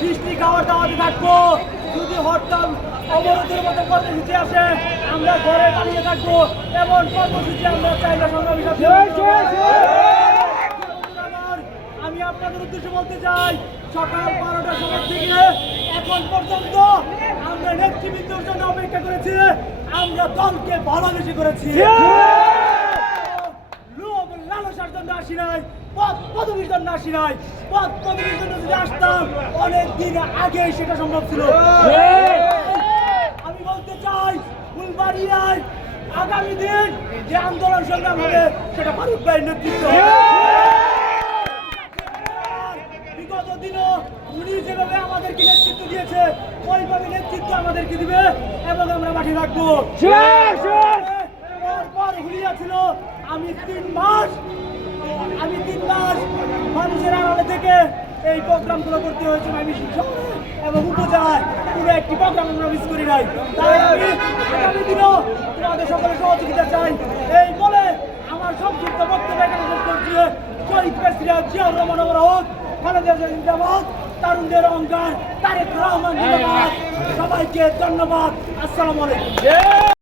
বৃষ্টি খাওয়ার দাওয়াতে থাকবো। যদি হরতাল অবরোধের মতো কর্মসূচি আসে আমরা ঘরে পালিয়ে থাকবো। এমন কর্মসূচি আমরা চাই না। সংগ্রামী সাথী, আমি আপনাদের উদ্দেশ্যে বলতে চাই, সকাল 12টার সময় থেকে এখন পর্যন্ত আমরা নেতৃবৃন্দের জন্য অপেক্ষা করেছি। আমরা দলকে ভালোবেসে করেছি, লোভ লালসার জন্য আসি নাই, পদ পদবীর জন্য আসি নাই। পদ পদবীর জন্য যদি আসতাম অনেক দিন আগে সেটা সম্ভব ছিল। আমি বলতে চাই, ফুলবাড়িয়ায় আগামী দিন যে আন্দোলন সংগ্রাম হবে সেটা ফারুক ভাইয়ের নেতৃত্ব। বিগত দিনও উনি যেভাবে আমাদেরকে নেতৃত্ব দিয়েছে ওইভাবে নেতৃত্ব আমাদেরকে দিবে এবং আমরা মাঠে রাখবো। পর হুলিয়া ছিল, আমি 3 মাস মানুষের আড়ালে থেকে এই প্রোগ্রামগুলো করতে হয়েছে ময়মনসিংহ শহরে এবং উপজেলায়। পুরো একটি প্রোগ্রাম আমরা মিস করি নাই। তাই আমি আগামী দিনও তোমাদের সকলের সহযোগিতা চাই। এই বলে আমার সংক্ষিপ্ত বক্তব্য এখানে শেষ করছি। শহীদ প্রেসিডেন্ট জিয়াউর রহমান হোক, খালেদা জিয়া জিন্দাবাদ, তারুণদের অহংকার তারেক রহমান জিন্দাবাদ। সবাইকে ধন্যবাদ। আসসালামু আলাইকুম।